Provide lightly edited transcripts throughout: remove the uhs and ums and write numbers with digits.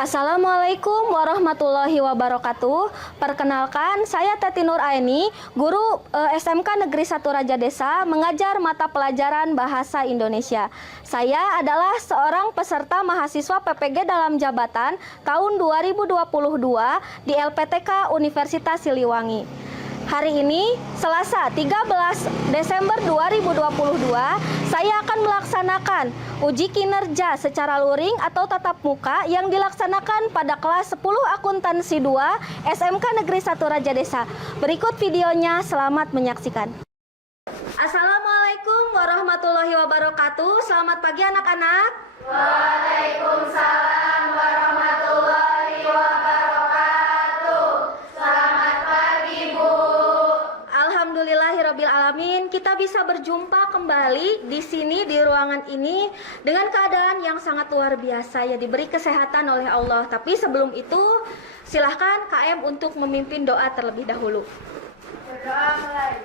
Assalamualaikum warahmatullahi wabarakatuh. Perkenalkan, saya Teti Nur Aini, guru SMK Negeri 1 Raja Desa, mengajar mata pelajaran Bahasa Indonesia. Saya adalah seorang peserta mahasiswa PPG dalam jabatan tahun 2022 di LPTK Universitas Siliwangi. Hari ini, Selasa 13 Desember 2022, saya akan melaksanakan uji kinerja secara luring atau tatap muka yang dilaksanakan pada kelas 10 Akuntansi 2 SMK Negeri 1 Raja Desa. Berikut videonya, selamat menyaksikan. Assalamualaikum warahmatullahi wabarakatuh. Selamat pagi anak-anak. Waalaikumsalam warahmatullahi wabarakatuh. Selamat pagi, Bu. Alhamdulillahirabbil alamin, kita bisa berjumpa kembali di sini di ruangan ini dengan keadaan yang sangat luar biasa, ya, diberi kesehatan oleh Allah. Tapi sebelum itu, silahkan KM untuk memimpin doa terlebih dahulu. Berdoa mulai.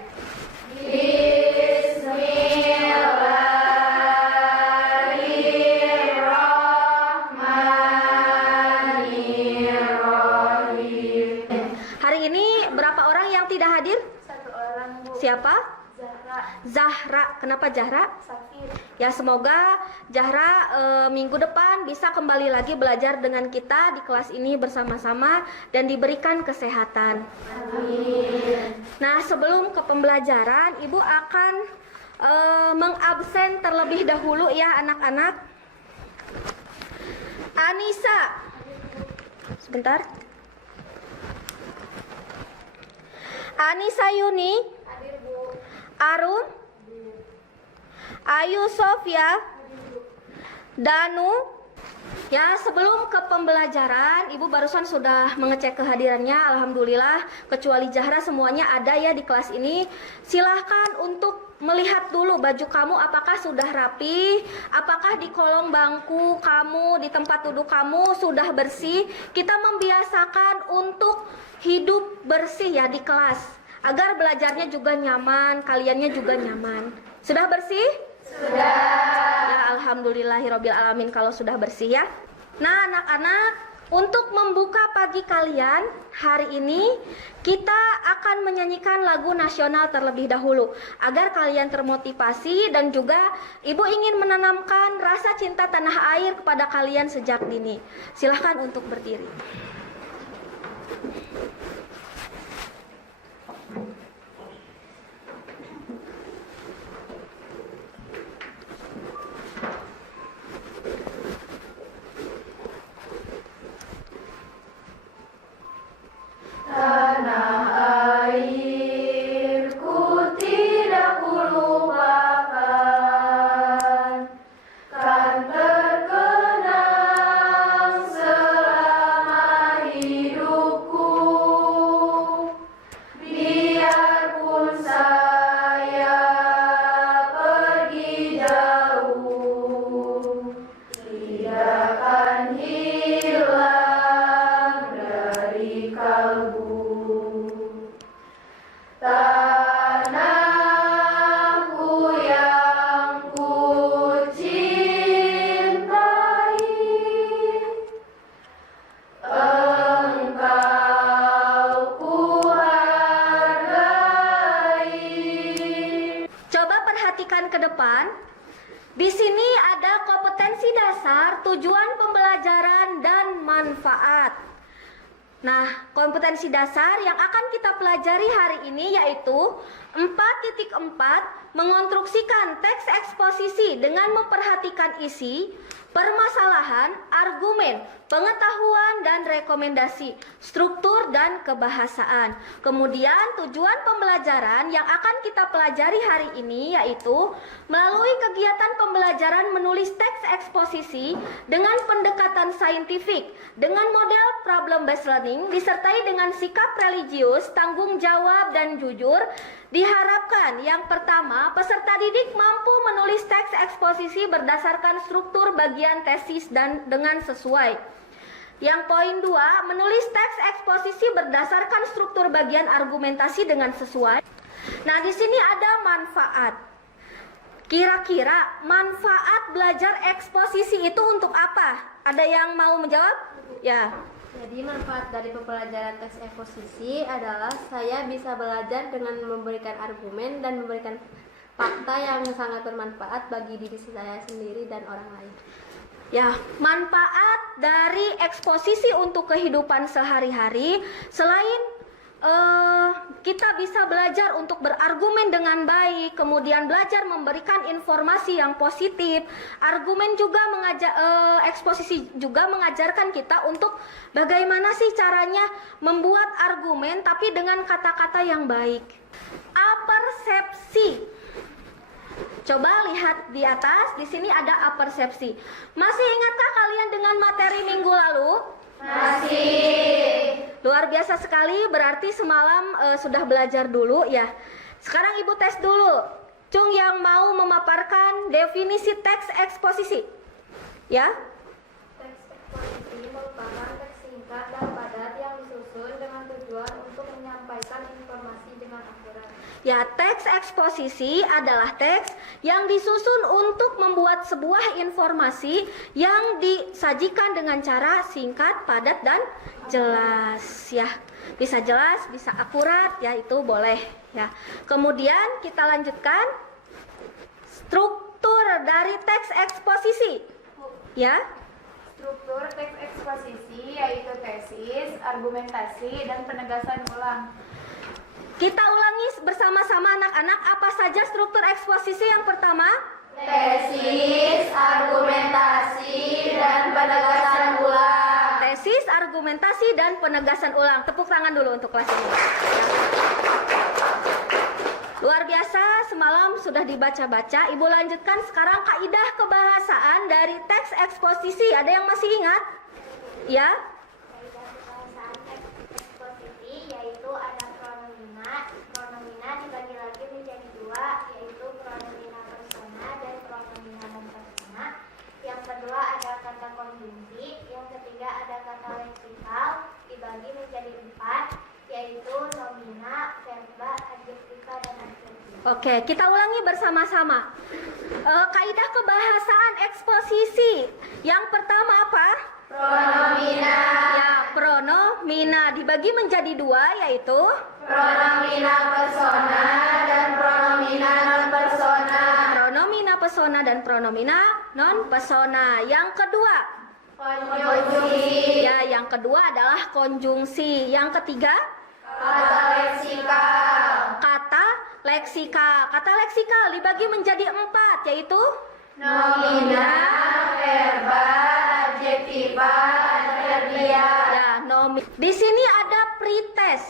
Bismillahirrahmanirrahim. Hari ini berapa orang yang tidak hadir? Satu orang, Bu. Siapa? Zahra. Zahra. Kenapa Zahra? Sakit. Ya, semoga Zahra minggu depan bisa kembali lagi belajar dengan kita di kelas ini bersama-sama dan diberikan kesehatan. Amin. Nah, sebelum ke pembelajaran, Ibu akan mengabsen terlebih dahulu, ya anak-anak. Anissa. Sebentar. Anissa Yuni. Hadir, Bu. Arun, Ayu Sofia, Danu. Ya, sebelum ke pembelajaran, Ibu barusan sudah mengecek kehadirannya. Alhamdulillah, kecuali Zahra semuanya ada ya di kelas ini. Silahkan untuk melihat dulu baju kamu apakah sudah rapi, apakah di kolong bangku kamu, di tempat duduk kamu sudah bersih. Kita membiasakan untuk hidup bersih ya di kelas, agar belajarnya juga nyaman, kaliannya juga nyaman. Sudah bersih? Sudah. Ya, alhamdulillahirabbil alamin kalau sudah bersih ya. Nah, anak-anak, untuk membuka pagi kalian hari ini, kita akan menyanyikan lagu nasional terlebih dahulu agar kalian termotivasi, dan juga Ibu ingin menanamkan rasa cinta tanah air kepada kalian sejak dini. Silahkan untuk berdiri. Tanah airku tidak kulupakan, kan terkenang selama hidupku. Biarpun saya pergi jauh, tidak akan hilang dari kalbu. Tanahku yang ku cintai, engkau ku hargai. Coba perhatikan ke depan. Di sini ada kompetensi dasar, tujuan pembelajaran, dan manfaat. Nah, kompetensi dasar yang akan kita pelajari hari ini yaitu 4.4, mengonstruksikan teks eksposisi dengan memperhatikan isi, permasalahan, argumen, pengetahuan dan rekomendasi, struktur dan kebahasaan. Kemudian tujuan pembelajaran yang akan kita pelajari hari ini yaitu melalui kegiatan pembelajaran menulis teks eksposisi dengan pendekatan saintifik, dengan model problem based learning, disertai dengan sikap religius, tanggung jawab dan jujur. Diharapkan yang pertama, peserta didik mampu menulis teks eksposisi berdasarkan struktur bagian tesis dan dengan sesuai. Yang poin 2, menulis teks eksposisi berdasarkan struktur bagian argumentasi dengan sesuai. Nah, di sini ada manfaat. Kira-kira manfaat belajar eksposisi itu untuk apa? Ada yang mau menjawab? Ya. Jadi manfaat dari pembelajaran teks eksposisi adalah saya bisa belajar dengan memberikan argumen dan memberikan fakta yang sangat bermanfaat bagi diri saya sendiri dan orang lain. Ya, manfaat dari eksposisi untuk kehidupan sehari-hari selain kita bisa belajar untuk berargumen dengan baik, kemudian belajar memberikan informasi yang positif. Argumen juga eksposisi juga mengajarkan kita untuk bagaimana sih caranya membuat argumen tapi dengan kata-kata yang baik. Apersepsi. Coba lihat di atas, di sini ada apersepsi. Masih ingatkah kalian dengan materi minggu lalu? Masih. Luar biasa sekali, berarti semalam sudah belajar dulu ya. Sekarang Ibu tes dulu. Cung yang mau memaparkan definisi teks eksposisi. Ya? Teks eksposisi merupakan teks singkat dan padat yang disusun dengan tujuan untuk menyampaikan informasi dengan akurat. Ya, teks eksposisi adalah teks yang disusun untuk membuat sebuah informasi yang disajikan dengan cara singkat, padat, dan jelas ya. Bisa jelas, bisa akurat ya, itu boleh ya. Kemudian kita lanjutkan struktur dari teks eksposisi. Ya. Struktur teks eksposisi yaitu tesis, argumentasi, dan penegasan ulang. Kita ulangi bersama-sama anak-anak, apa saja struktur eksposisi yang pertama? Tesis, argumentasi, dan penegasan ulang. Tesis, argumentasi, dan penegasan ulang. Tepuk tangan dulu untuk kelas ini. Luar biasa, semalam sudah dibaca-baca. Ibu lanjutkan sekarang kaidah kebahasaan dari teks eksposisi. Ada yang masih ingat? Ya? Kaidah kebahasaan teks eksposisi yaitu ada pronomina. Pronomina dibagi lagi menjadi dua, yaitu pronomina persona dan pronomina non persona. Yang kedua ada kata konjungsi, yang ketiga ada kata leksikal dibagi menjadi empat, yaitu nomina, verba, adjektiva, dan adjektif. Oke, kita ulangi bersama-sama. Kaidah kebahasaan eksposisi. Yang pertama apa? Pronomina. Ya, pronomina dibagi menjadi dua, yaitu Pronomina persona dan pronomina non persona. pronomina persona dan pronomina non persona. Yang kedua, Konjungsi. ya, yang kedua adalah konjungsi. Yang ketiga, Kata leksikal. kata leksikal. Kata leksikal dibagi menjadi empat, yaitu Nomina, verba, adjektiva, adverbial. ya, di sini ada pretest.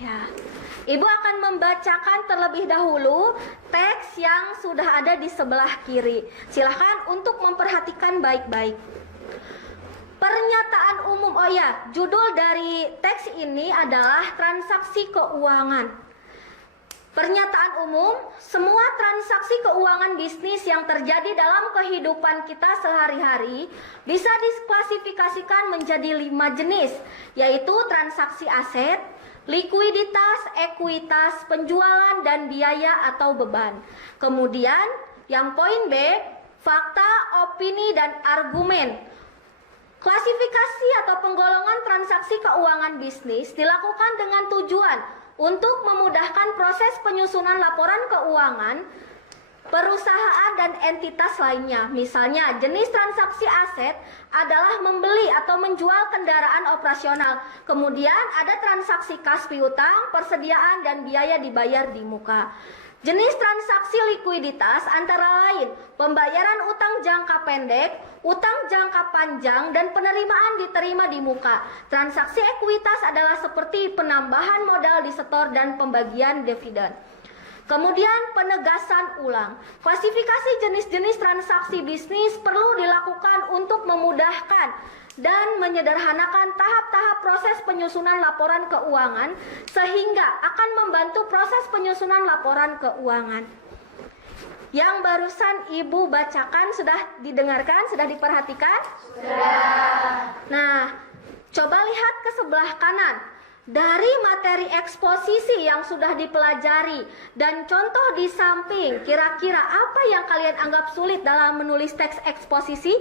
Ya. Ibu akan membacakan terlebih dahulu teks yang sudah ada di sebelah kiri. Silahkan untuk memperhatikan baik-baik. Pernyataan umum. Oh ya, judul dari teks ini adalah transaksi keuangan. Pernyataan umum, semua transaksi keuangan bisnis yang terjadi dalam kehidupan kita sehari-hari bisa diklasifikasikan menjadi 5 jenis, yaitu transaksi aset, likuiditas, ekuitas, penjualan, dan biaya atau beban. Kemudian, yang poin B, fakta, opini, dan argumen. Klasifikasi atau penggolongan transaksi keuangan bisnis dilakukan dengan tujuan untuk memudahkan proses penyusunan laporan keuangan perusahaan dan entitas lainnya. Misalnya, jenis transaksi aset adalah membeli atau menjual kendaraan operasional. Kemudian ada transaksi kas piutang, persediaan, dan biaya dibayar di muka. Jenis transaksi likuiditas antara lain pembayaran utang jangka pendek, utang jangka panjang, dan penerimaan diterima di muka. Transaksi ekuitas adalah seperti penambahan modal di setor dan pembagian dividen. Kemudian penegasan ulang. Klasifikasi jenis-jenis transaksi bisnis perlu dilakukan untuk memudahkan dan menyederhanakan tahap-tahap proses penyusunan laporan keuangan sehingga akan membantu proses penyusunan laporan keuangan. Yang barusan Ibu bacakan sudah didengarkan, sudah diperhatikan? Sudah. Nah, coba lihat ke sebelah kanan. dari materi eksposisi yang sudah dipelajari dan contoh di samping, kira-kira apa yang kalian anggap sulit dalam menulis teks eksposisi?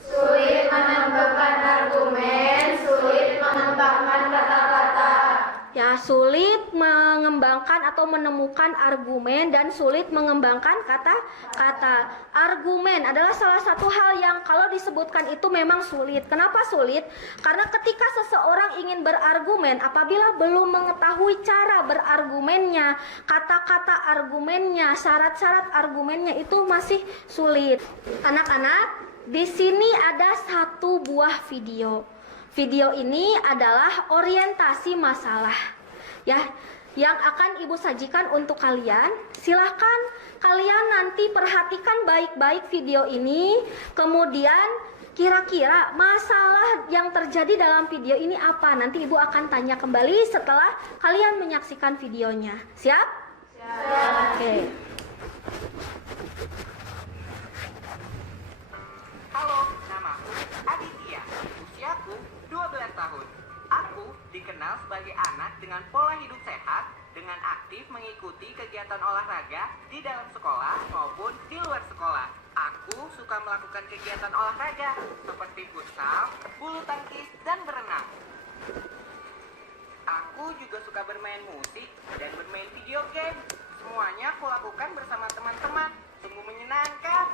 Sulit menentukan argumen, sulit mengembangkan kata-kata. Ya, sulit mengembangkan atau menemukan argumen dan sulit mengembangkan kata-kata. Argumen adalah salah satu hal yang kalau disebutkan itu memang sulit. Kenapa sulit? Karena ketika seseorang ingin berargumen, apabila belum mengetahui cara berargumennya, kata-kata argumennya, syarat-syarat argumennya itu masih sulit. Anak-anak, di sini ada satu buah video. Video ini adalah orientasi masalah, ya, yang akan Ibu sajikan untuk kalian. Silahkan kalian nanti perhatikan baik-baik video ini. Kemudian kira-kira masalah yang terjadi dalam video ini apa? Nanti Ibu akan tanya kembali setelah kalian menyaksikan videonya. Siap? Siap. Oke. Halo, namaku Aditya. Usiaku 12 tahun. Aku dikenal sebagai anak dengan pola hidup sehat, dengan aktif mengikuti kegiatan olahraga di dalam sekolah maupun di luar sekolah. Aku suka melakukan kegiatan olahraga seperti futsal, bulu tangkis, dan berenang. Aku juga suka bermain musik dan bermain video game. Semuanya aku lakukan bersama teman-teman. Sungguh menyenangkan.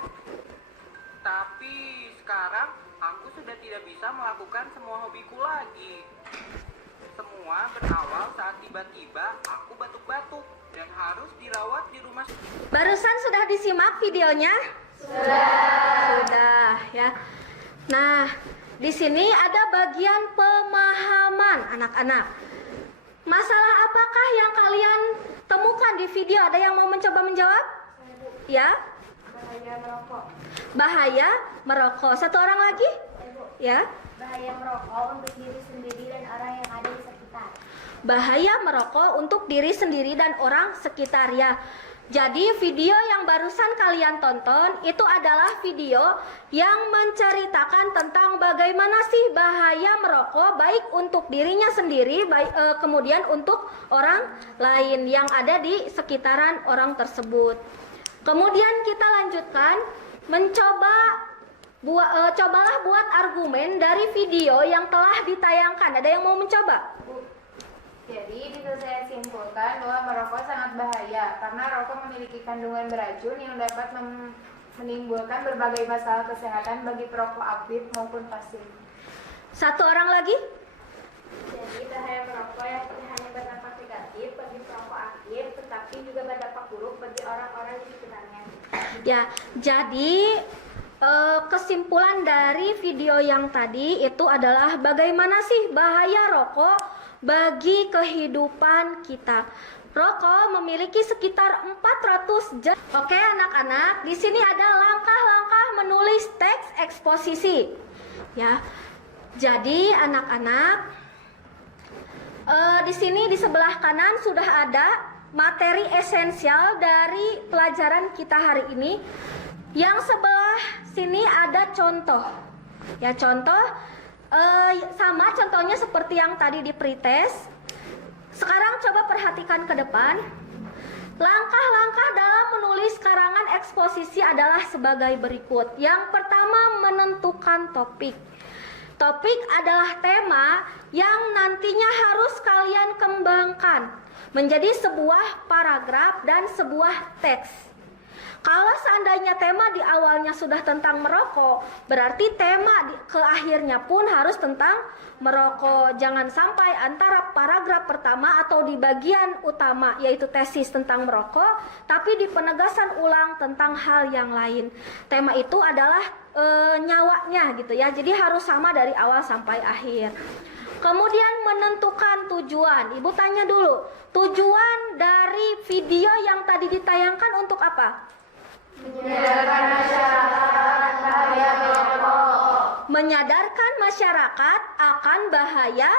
Tapi sekarang aku sudah tidak bisa melakukan semua hobiku lagi. Semua berawal saat tiba-tiba aku batuk-batuk dan harus dirawat di rumah. Barusan sudah disimak videonya? Sudah, ya. Nah, di sini ada bagian pemahaman anak-anak. Masalah apakah yang kalian temukan di video? Ada yang mau mencoba menjawab? Ya? Bahaya merokok. Bahaya merokok. Satu orang lagi? Ya. Bahaya merokok untuk diri sendiri dan orang yang ada di sekitar. Bahaya merokok untuk diri sendiri dan orang sekitar, ya. Jadi video yang barusan kalian tonton itu adalah video yang menceritakan tentang bagaimana sih bahaya merokok baik untuk dirinya sendiri, kemudian untuk orang lain yang ada di sekitaran orang tersebut. Kemudian kita lanjutkan cobalah buat argumen dari video yang telah ditayangkan. Ada yang mau mencoba? Jadi bisa saya simpulkan bahwa merokok sangat bahaya karena rokok memiliki kandungan beracun yang dapat menimbulkan berbagai masalah kesehatan bagi perokok aktif maupun pasif. Satu orang lagi? Jadi bahaya merokok yang tidak hanya berdampak negatif bagi perokok aktif, tetapi juga berdampak buruk bagi orang-orang di sekitarnya. Ya, jadi kesimpulan dari video yang tadi itu adalah bagaimana sih bahaya rokok bagi kehidupan kita. Rokok memiliki sekitar 400 zat. Oke, anak-anak, di sini ada langkah-langkah menulis teks eksposisi. Ya. Jadi, anak-anak, di sini di sebelah kanan sudah ada materi esensial dari pelajaran kita hari ini. Yang sebelah sini ada contoh. Ya, contoh sama contohnya seperti yang tadi di pretest. Sekarang coba perhatikan ke depan. Langkah-langkah dalam menulis karangan eksposisi adalah sebagai berikut. Yang pertama, menentukan topik. Topik adalah tema yang nantinya harus kalian kembangkan menjadi sebuah paragraf dan sebuah teks. Kalau seandainya tema di awalnya sudah tentang merokok, berarti tema ke akhirnya pun harus tentang merokok. Jangan sampai antara paragraf pertama atau di bagian utama yaitu tesis tentang merokok, tapi di penegasan ulang tentang hal yang lain. Tema itu adalah nyawanya gitu ya. Jadi harus sama dari awal sampai akhir. Kemudian menentukan tujuan. Ibu tanya dulu, tujuan dari video yang tadi ditayangkan untuk apa? Menyadarkan masyarakat bahaya merokok. Menyadarkan masyarakat akan bahaya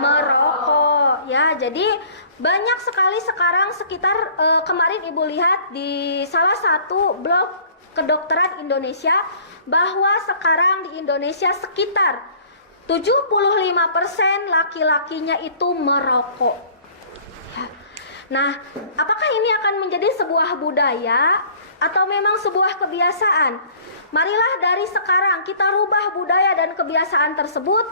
merokok. Ya, jadi banyak sekali sekarang sekitar kemarin Ibu lihat di salah satu blog kedokteran Indonesia bahwa sekarang di Indonesia sekitar 75% laki-lakinya itu merokok. Ya. Nah, apakah ini akan menjadi sebuah budaya atau memang sebuah kebiasaan? Marilah dari sekarang kita rubah budaya dan kebiasaan tersebut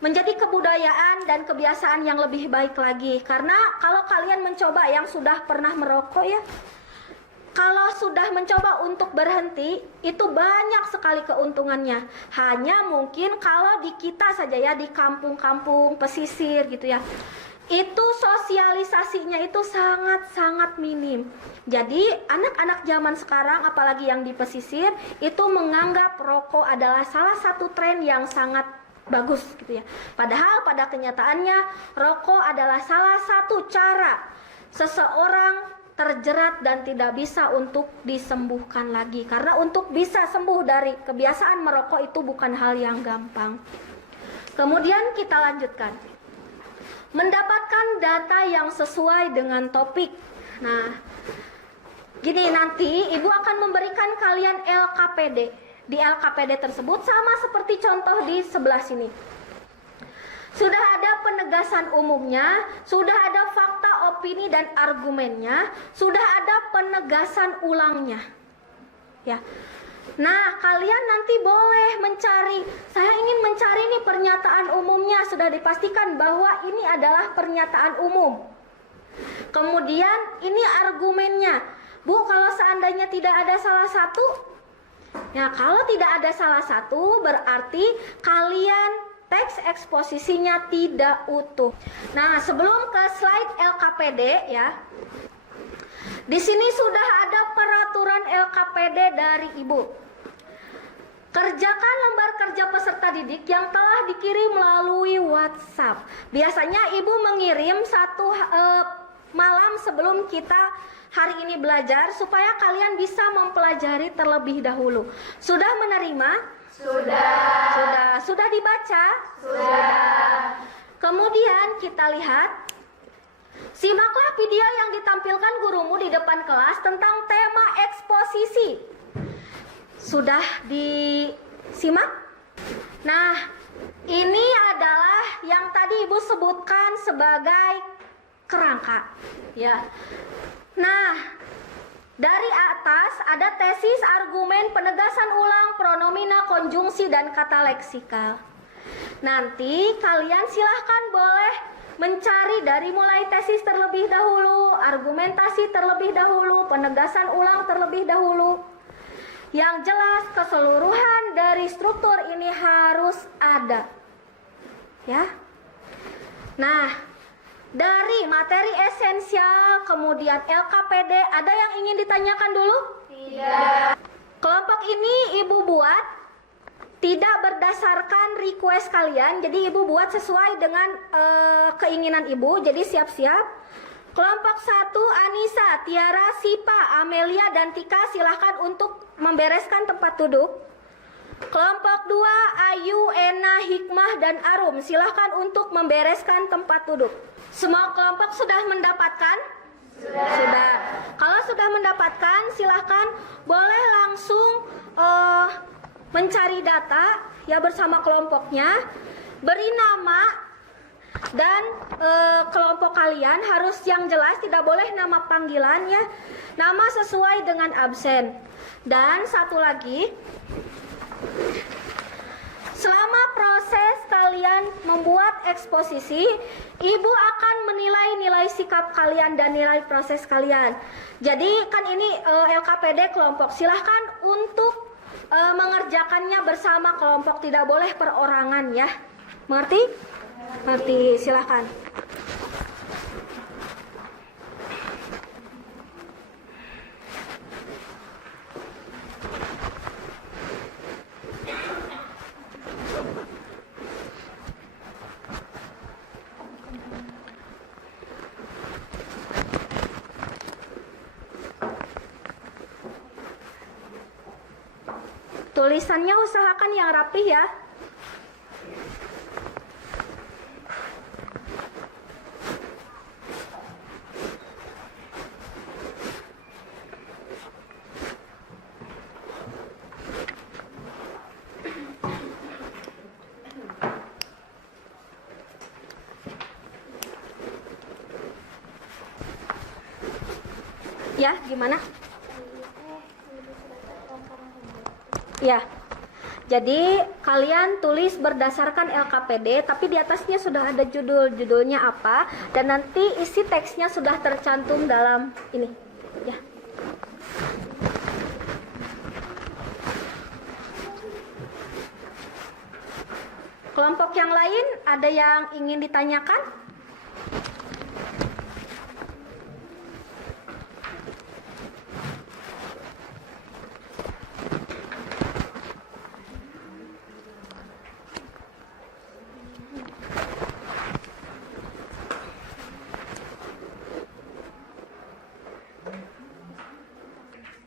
menjadi kebudayaan dan kebiasaan yang lebih baik lagi. Karena kalau kalian mencoba yang sudah pernah merokok ya, kalau sudah mencoba untuk berhenti, itu banyak sekali keuntungannya. Hanya mungkin kalau di kita saja ya, di kampung-kampung pesisir gitu ya, itu sosialisasinya itu sangat-sangat minim. Jadi anak-anak zaman sekarang, apalagi yang di pesisir, itu menganggap rokok adalah salah satu tren yang sangat bagus gitu ya. Padahal pada kenyataannya rokok adalah salah satu cara seseorang terjerat dan tidak bisa untuk disembuhkan lagi. Karena untuk bisa sembuh dari kebiasaan merokok itu bukan hal yang gampang. Kemudian kita lanjutkan. Mendapatkan data yang sesuai dengan topik. Nah, gini, nanti Ibu akan memberikan kalian LKPD. Di LKPD tersebut sama seperti contoh di sebelah sini. Sudah ada penegasan umumnya, sudah ada fakta, opini, dan argumennya, sudah ada penegasan ulangnya. Ya. Nah, kalian nanti boleh mencari, saya ingin mencari nih pernyataan umumnya, sudah dipastikan bahwa ini adalah pernyataan umum. Kemudian ini argumennya. Bu, kalau seandainya tidak ada salah satu, ya kalau tidak ada salah satu berarti kalian teks eksposisinya tidak utuh. Nah, sebelum ke slide LKPD ya, di sini sudah ada peraturan LKPD dari Ibu. Kerjakan lembar kerja peserta didik yang telah dikirim melalui WhatsApp. Biasanya Ibu mengirim satu malam sebelum kita hari ini belajar supaya kalian bisa mempelajari terlebih dahulu. Sudah menerima? Sudah. Sudah dibaca? Sudah. Kemudian kita lihat. Simaklah video yang ditampilkan gurumu di depan kelas tentang tema eksposisi. Sudah disimak? Nah, ini adalah yang tadi Ibu sebutkan sebagai kerangka, ya. Nah, dari atas ada tesis, argumen, penegasan ulang, pronomina, konjungsi, dan kata leksikal. Nanti kalian silahkan boleh mencari dari mulai tesis terlebih dahulu, argumentasi terlebih dahulu, penegasan ulang terlebih dahulu. Yang jelas keseluruhan dari struktur ini harus ada. Ya. Nah, dari materi esensial, kemudian LKPD, ada yang ingin ditanyakan dulu? Tidak. Kelompok ini Ibu buat tidak berdasarkan request kalian, jadi Ibu buat sesuai dengan keinginan Ibu, jadi siap-siap. Kelompok 1, Anissa, Tiara, Sipa, Amelia, dan Tika silahkan untuk membereskan tempat duduk. Kelompok 2, Ayu, Ena, Hikmah, dan Arum silahkan untuk membereskan tempat duduk. Semua kelompok sudah mendapatkan? Sudah. Kalau sudah mendapatkan, silahkan boleh langsung mencari data ya bersama kelompoknya, beri nama dan kelompok kalian harus yang jelas, tidak boleh nama panggilan ya, nama sesuai dengan absen. Dan satu lagi, selama proses kalian membuat eksposisi, Ibu akan menilai nilai sikap kalian dan nilai proses kalian. Jadi kan ini LKPD kelompok, silahkan untuk mengerjakannya bersama kelompok, tidak boleh perorangan ya. Mengerti? Mengerti, silahkan. Tulisannya usahakan yang rapih ya. Ya, gimana? Ya. Jadi kalian tulis berdasarkan LKPD, tapi di atasnya sudah ada judulnya apa, dan nanti isi teksnya sudah tercantum dalam ini. Ya. Kelompok yang lain ada yang ingin ditanyakan?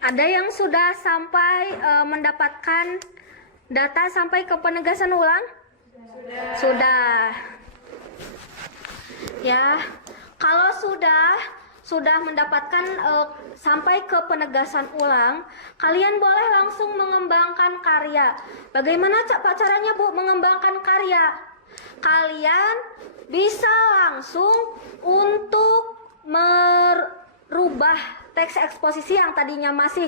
Ada yang sudah sampai mendapatkan data sampai ke penegasan ulang? Sudah. Ya, kalau sudah mendapatkan sampai ke penegasan ulang, kalian boleh langsung mengembangkan karya. Bagaimana caranya, Bu, mengembangkan karya? Kalian bisa langsung untuk merubah teks eksposisi yang tadinya masih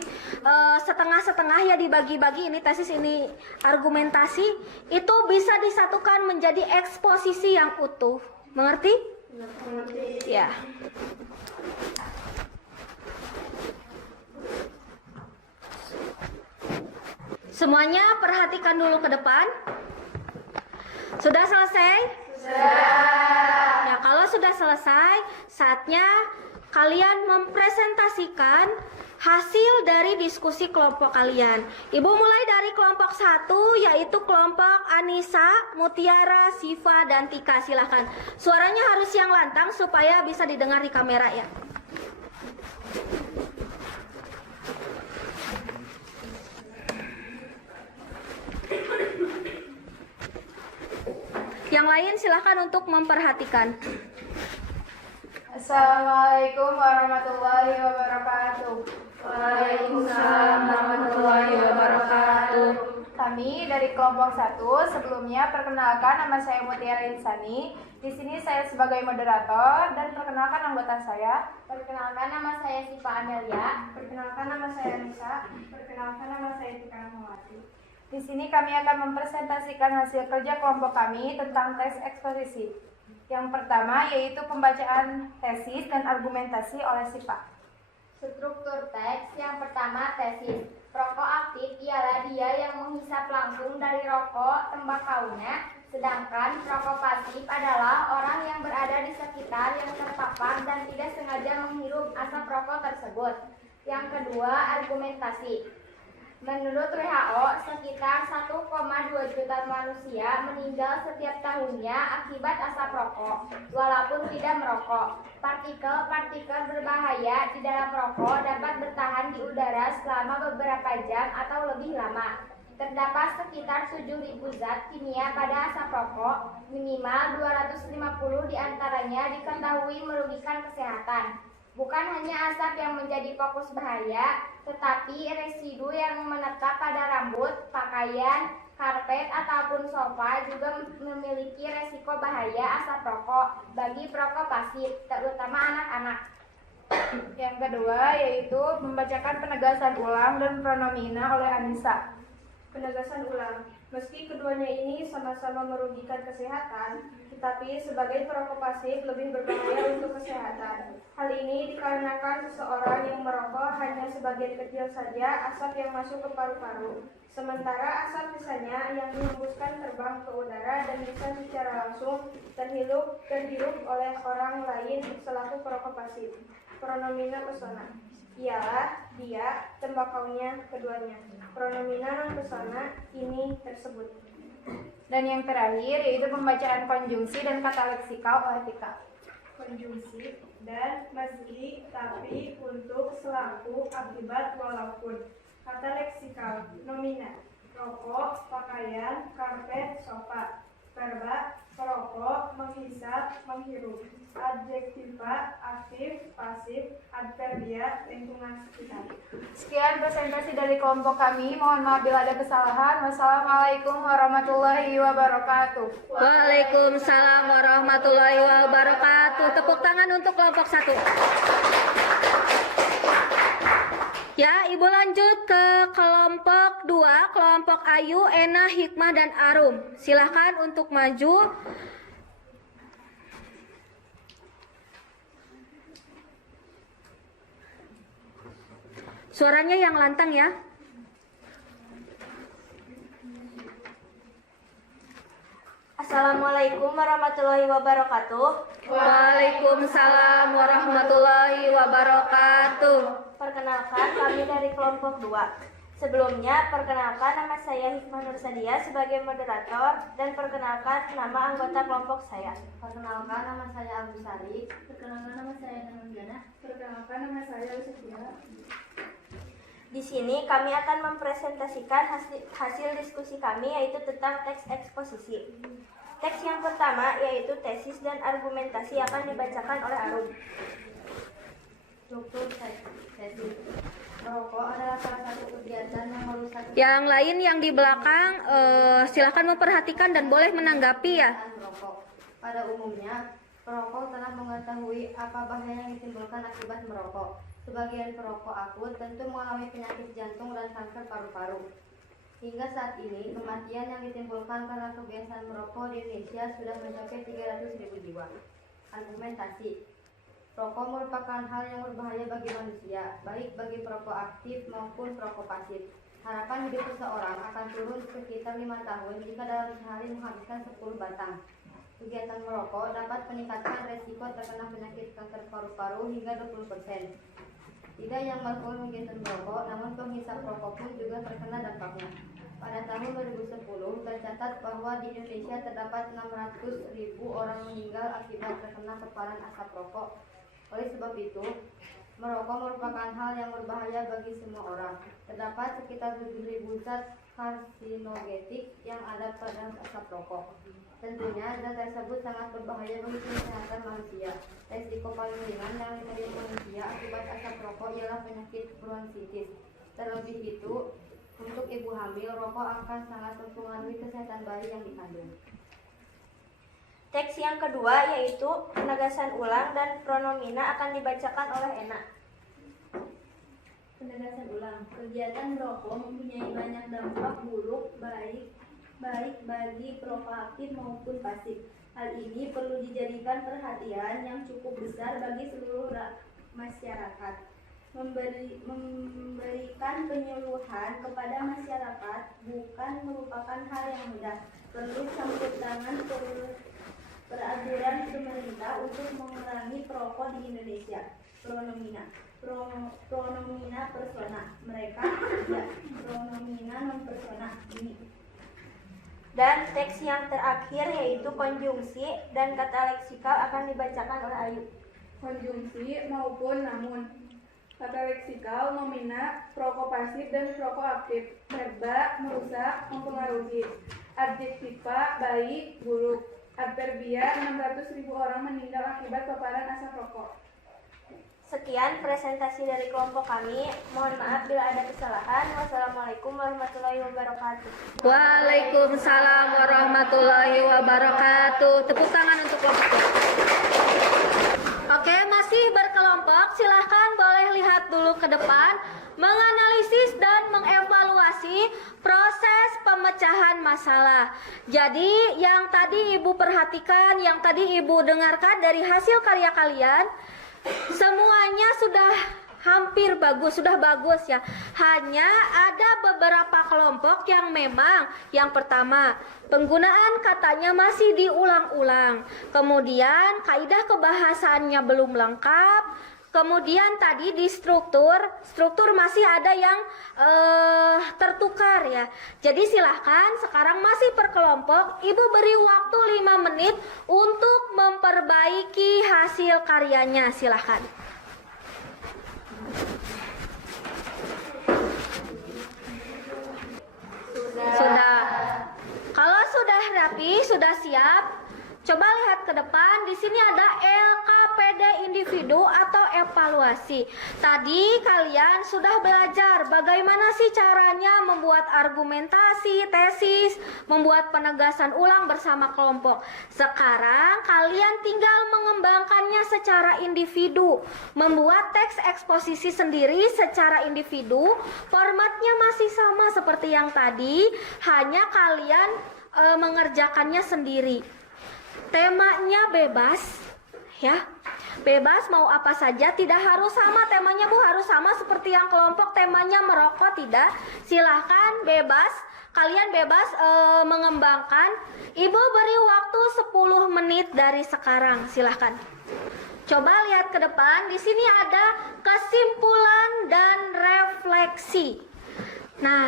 setengah-setengah ya dibagi-bagi, ini tesis ini argumentasi, itu bisa disatukan menjadi eksposisi yang utuh. Mengerti? Mengerti. Ya. Semuanya perhatikan dulu ke depan. Sudah selesai? Sudah. Ya, kalau sudah selesai, saatnya kalian mempresentasikan hasil dari diskusi kelompok kalian. Ibu mulai dari kelompok 1, yaitu kelompok Anissa, Mutiara, Siva, dan Tika. Silahkan. Suaranya harus yang lantang supaya bisa didengar di kamera ya. Yang lain silahkan untuk memperhatikan. Assalamualaikum warahmatullahi wabarakatuh. Waalaikumsalam warahmatullahi wabarakatuh. Kami dari kelompok 1, sebelumnya perkenalkan, nama saya Mutiara Insani. Di sini saya sebagai moderator, dan perkenalkan anggota saya. Perkenalkan, nama saya Siva Amelia. Perkenalkan, nama saya Anissa. Perkenalkan, nama saya Tika Rahmawati. Di sini kami akan mempresentasikan hasil kerja kelompok kami tentang teks eksposisi. Yang pertama yaitu pembacaan tesis dan argumentasi oleh Siva. Struktur teks yang pertama tesis. Perokok aktif ialah dia yang menghisap langsung dari rokok tembakaunya, sedangkan perokok pasif adalah orang yang berada di sekitar yang terpapar dan tidak sengaja menghirup asap rokok tersebut. Yang kedua, argumentasi. Menurut WHO, sekitar 1,2 juta manusia meninggal setiap tahunnya akibat asap rokok, walaupun tidak merokok. Partikel-partikel berbahaya di dalam rokok dapat bertahan di udara selama beberapa jam atau lebih lama. Terdapat sekitar 7.000 zat kimia pada asap rokok, minimal 250 diantaranya diketahui merugikan kesehatan. Bukan hanya asap yang menjadi fokus bahaya, tetapi residu yang menetap pada rambut, pakaian, karpet, ataupun sofa juga memiliki resiko bahaya asap rokok bagi perokok pasif, terutama anak-anak. Yang kedua yaitu membacakan penegasan ulang dan pronomina oleh Anissa. Penegasan ulang. Meski keduanya ini sama-sama merugikan kesehatan, tetapi sebagai perokok pasif lebih berbahaya untuk kesehatan. Hal ini dikarenakan seseorang yang merokok hanya sebagian kecil saja asap yang masuk ke paru-paru, sementara asap sisanya yang dihembuskan terbang ke udara dan bisa secara langsung terhirup oleh orang lain selaku perokok pasif. Pronomina persona ialah dia, tembakaunya, keduanya. Pronomina non persona ini tersebut. Dan yang terakhir yaitu pembacaan konjungsi dan kata leksikal oleh Tika. Konjungsi dan, meski, tapi, untuk, selaku, akibat, walaupun. Kata leksikal, nomina, rokok, pakaian, karpet, sofa. Verba, perokok, menghisap, menghirup. Adjektiva, aktif, pasif. Adverbia, lingkungan sekitar. Sekian presentasi dari kelompok kami. Mohon maaf bila ada kesalahan. Wassalamualaikum warahmatullahi wabarakatuh. Waalaikumsalam warahmatullahi wabarakatuh. Tepuk tangan untuk kelompok 1. Ya, Ibu lanjut ke kelompok 2, kelompok Ayu, Ena, Hikmah, dan Arum. Silahkan untuk maju. Suaranya yang lantang ya. Assalamualaikum warahmatullahi wabarakatuh. Waalaikumsalam warahmatullahi wabarakatuh. Perkenalkan, kami dari kelompok 2. Sebelumnya, perkenalkan nama saya Hikmah Nursadia sebagai moderator dan perkenalkan nama anggota kelompok saya. Perkenalkan, nama saya Agus Sari. Perkenalkan, nama saya Nanunjana. Perkenalkan, nama saya Lucia. Di sini kami akan mempresentasikan hasil diskusi kami yaitu tentang teks eksposisi. Teks yang pertama yaitu tesis dan argumentasi akan dibacakan oleh Arum. Struktur tesis. Merokok adalah salah satu kegiatan yang merusak Yang lain yang di belakang silahkan memperhatikan dan boleh menanggapi ya. merokok. Pada umumnya, perokok telah mengetahui apa bahaya yang ditimbulkan akibat merokok. Sebagian perokok akut tentu mengalami penyakit jantung dan kanker paru-paru. Hingga saat ini, kematian yang ditimbulkan karena kebiasaan merokok di Indonesia sudah mencapai 300.000 jiwa. Argumentasi. Rokok merupakan hal yang berbahaya bagi manusia, baik bagi perokok aktif maupun perokok pasif. Harapan hidup seseorang akan turun sekitar 5 tahun jika dalam sehari menghabiskan 10 batang. Kegiatan merokok dapat meningkatkan resiko terkena penyakit kanker paru-paru hingga 20%. Tidak yang melakukan kegiatan merokok, namun penghisap rokok pun juga terkena dampaknya. Pada tahun 2010, tercatat bahwa di Indonesia terdapat 600.000 orang meninggal akibat terkena kepalan asap rokok. Oleh sebab itu, merokok merupakan hal yang berbahaya bagi semua orang. Terdapat sekitar 7.000 zat karsinogenik yang ada pada asap rokok. Tentunya zat tersebut sangat berbahaya bagi kesehatan manusia. Resiko paling ringan yang diterima manusia akibat asap rokok ialah penyakit bronkitis. Terlebih itu, untuk ibu hamil, rokok akan sangat mempengaruhi kesehatan bayi yang dikandung. Teks yang kedua yaitu penegasan ulang dan pronomina akan dibacakan oleh Ena. Penegasan ulang, kegiatan merokok mempunyai banyak dampak buruk baik bagi perokok aktif maupun pasif. Hal ini perlu dijadikan perhatian yang cukup besar bagi seluruh masyarakat. Memberikan penyuluhan kepada masyarakat bukan merupakan hal yang mudah. Perlu campur tangan peraturan pemerintah untuk mengurangi perokok di Indonesia. Pronomina persona, mereka tidak. Pronomina non persona, ini. Dan teks yang terakhir yaitu konjungsi dan kata leksikal akan dibacakan oleh Ayu. Konjungsi maupun namun. Kata leksikal, nomina, perokok pasif dan perokok aktif. Verba, merusak, mempengaruhi. Adjektiva, baik, buruk. Adverbia, 600.000 orang meninggal akibat paparan asap rokok. Sekian presentasi dari kelompok kami. Mohon maaf bila ada kesalahan. Wassalamualaikum warahmatullahi wabarakatuh. Waalaikumsalam warahmatullahi wabarakatuh. Tepuk tangan untuk kelompok 2. Oke, masih berkelompok. Silahkan boleh lihat dulu ke depan, menganalisis dan mengevaluasi proses pemecahan masalah. Jadi yang tadi Ibu perhatikan, yang tadi Ibu dengarkan dari hasil karya kalian, semuanya sudah hampir bagus, sudah bagus ya. Hanya ada beberapa kelompok yang memang yang pertama, penggunaan katanya masih diulang-ulang. Kemudian kaidah kebahasaannya belum lengkap. Kemudian tadi di struktur masih ada yang tertukar ya. Jadi silahkan sekarang masih per kelompok, Ibu beri waktu 5 menit untuk memperbaiki hasil karyanya. Silahkan. Sudah. Kalau sudah rapi, sudah siap, coba lihat ke depan. Di sini ada LKPD individu atau evaluasi. Tadi kalian sudah belajar bagaimana sih caranya membuat argumentasi, tesis, membuat penegasan ulang bersama kelompok. Sekarang kalian tinggal mengembangkannya secara individu, membuat teks eksposisi sendiri secara individu. Formatnya masih sama seperti yang tadi, hanya kalian mengerjakannya sendiri. Temanya bebas, ya, bebas mau apa saja, tidak harus sama temanya Bu, harus sama seperti yang kelompok temanya merokok, tidak. Silahkan bebas, kalian bebas mengembangkan. Ibu beri waktu 10 menit dari sekarang, silahkan. Coba lihat ke depan, di sini ada kesimpulan dan refleksi. Nah,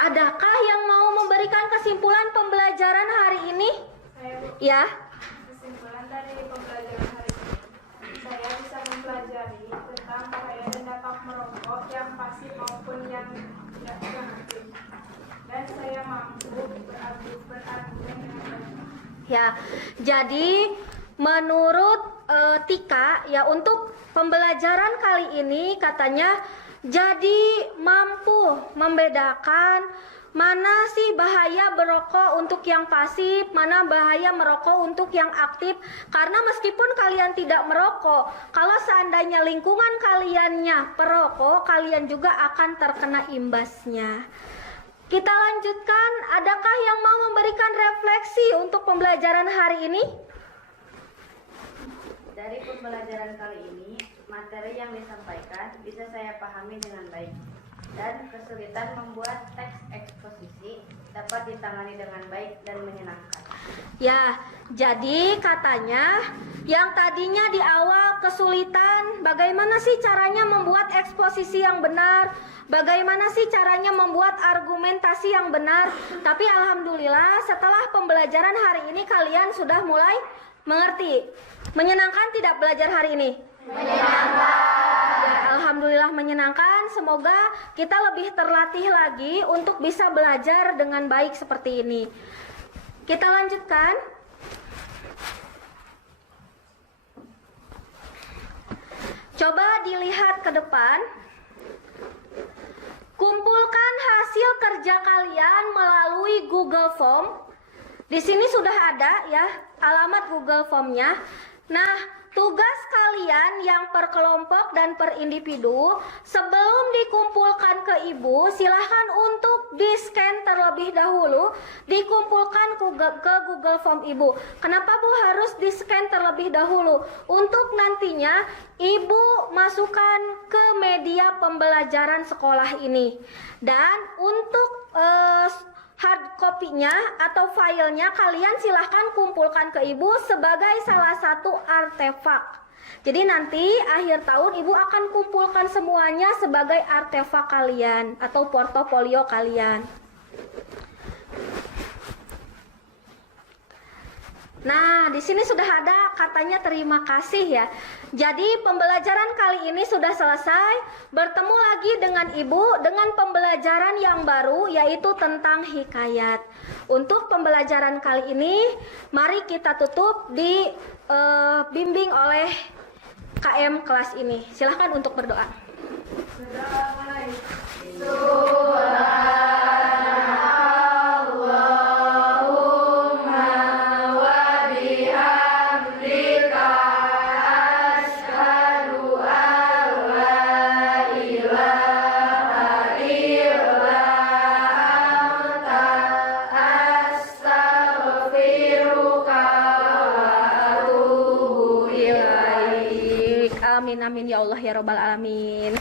adakah yang mau memberikan kesimpulan pembelajaran hari ini? Saya, Bu. Ya. Kesimpulan dari pembelajaran hari ini, saya bisa mempelajari tentang bahaya dan dampak merokok yang pasif maupun yang tidak aktif, dan saya mampu berargumen dengan baik. Ya, jadi menurut Tika ya, untuk pembelajaran kali ini katanya jadi mampu membedakan mana sih bahaya berokok untuk yang pasif, mana bahaya merokok untuk yang aktif. Karena meskipun kalian tidak merokok, kalau seandainya lingkungan kaliannya perokok, kalian juga akan terkena imbasnya. Kita lanjutkan, adakah yang mau memberikan refleksi untuk pembelajaran hari ini? Dari pembelajaran kali ini, materi yang disampaikan bisa saya pahami dengan baik, dan kesulitan membuat teks eksposisi dapat ditangani dengan baik dan menyenangkan. Ya, jadi katanya yang tadinya di awal kesulitan, bagaimana sih caranya membuat eksposisi yang benar, bagaimana sih caranya membuat argumentasi yang benar. Tapi alhamdulillah setelah pembelajaran hari ini kalian sudah mulai mengerti. Menyenangkan tidak belajar hari ini? Ya, alhamdulillah menyenangkan. Semoga kita lebih terlatih lagi untuk bisa belajar dengan baik seperti ini. Kita lanjutkan. Coba dilihat ke depan. Kumpulkan hasil kerja kalian melalui Google Form. Di sini sudah ada ya alamat Google Form-nya. Nah, tugas kalian yang per kelompok dan per individu, sebelum dikumpulkan ke Ibu, silahkan untuk di-scan terlebih dahulu, dikumpulkan ke Google Form Ibu. Kenapa Bu harus di-scan terlebih dahulu? Untuk nantinya Ibu masukkan ke media pembelajaran sekolah ini. Dan untuk hard copy-nya atau filenya kalian silahkan kumpulkan ke Ibu sebagai salah satu artefak. Jadi nanti akhir tahun Ibu akan kumpulkan semuanya sebagai artefak kalian atau portofolio kalian. Nah, di sini sudah ada katanya terima kasih ya. Jadi pembelajaran kali ini sudah selesai. Bertemu lagi dengan Ibu dengan pembelajaran yang baru yaitu tentang hikayat. Untuk pembelajaran kali ini, mari kita tutup dibimbing oleh KM kelas ini. Silahkan untuk berdoa. Amin amin ya Allah ya Rabbal alamin.